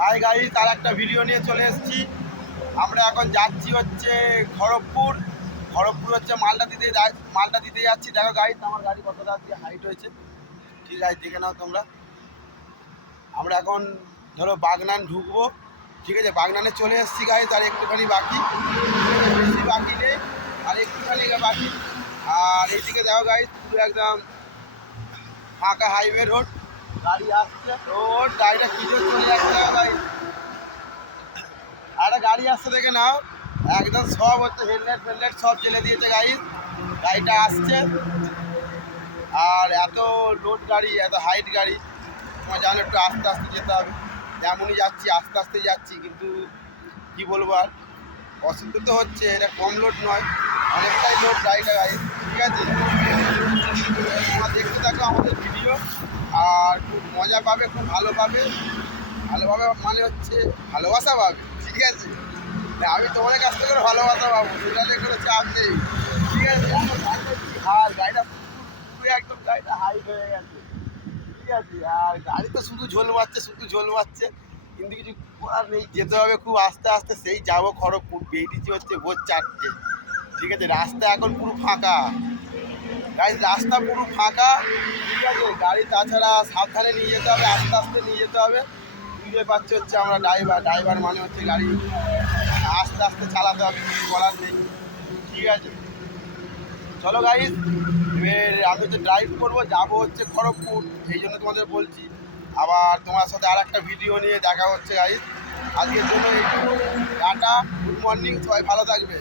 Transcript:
Hi guys, তার একটা video নিয়ে চলে এসেছি। আমরা এখন যাচ্ছি হচ্ছে খড়গপুর। খড়গপুর হচ্ছে মালটা দিতে যাচ্ছি। দেখো গাইস, আমার গাড়ি কতটা দিয়ে হাইট হয়েছে, ঠিক আছে, দেখে নাও তোমরা। আমরা এখন ধরো বাগনান ঢুকবো, ঠিক আছে। বাগনানে চলে এসেছি গাইস, আর একটুখানি বাকি, বেশি বাকি নেই, আর একটুখানি বাকি। আর এইদিকে দেখো গাইস, পুরো একদম ফাঁকা হাইওয়ে রোড, গাড়ি আসছে। রোড গাড়িটা কিনে চলে যাচ্ছে গাইস, একটা গাড়ি আসছে দেখে নাও, একদম সব হচ্ছে হেলমেট সব জেলে দিয়েছে গাইস। গাড়িটা আসছে, আর এত লোড গাড়ি, এত হাইট গাড়ি, তোমার জানো একটু আস্তে আস্তে যেতে হবে। যেমনই যাচ্ছি আস্তে আস্তে যাচ্ছি, কিন্তু কি বলবো আর, অসুবিধা তো হচ্ছে। এটা কম লোড নয়, অনেকটাই লোড গাড়িটা গাইস, ঠিক আছে। তোমরা দেখতে থাকো আমাদের ভিডিও, আর খুব মজা পাবে, খুব ভালোভাবে মানে হচ্ছে ভালোবাসা পাবে, ঠিক আছে। আমি তোমাদের কাছ থেকে ভালোবাসা পাবো, সেটা নিয়ে কোনো চাপ নেই, ঠিক আছে। আর গাড়িটা পুরো একদম গাড়িটা হাইট হয়ে গেছে, ঠিক আছে। আর গাড়ি তো শুধু ঝোল মারছে, কিন্তু কিছু করার নেই, যেতে হবে খুব আস্তে আস্তে। সেই যাবো খড়গপুর, বেরিয়েছি হচ্ছে ভোর 4টে, ঠিক আছে। রাস্তা এখন পুরো ফাঁকা গাড়ি, রাস্তা পুরো ফাঁকা, ঠিক আছে। গাড়ি তাছাড়া সাবধানে নিয়ে যেতে হবে, আস্তে আস্তে নিয়ে যেতে হবে। বুঝতে পারছি হচ্ছে আমরা ড্রাইভার মানে হচ্ছে গাড়ি আস্তে আস্তে চালাতে হবে, কিছু করার নেই, ঠিক আছে। চলো গাইস, এবার আমি হচ্ছে ড্রাইভ করবো, যাবো হচ্ছে খড়গপুর, এই জন্য তোমাদের বলছি। আবার তোমার সাথে আর একটা ভিডিও নিয়ে দেখা হচ্ছে গাইস। আজকের জন্য এইটুকু, টাটা, গুড মর্নিং, সবাই ভালো থাকবে।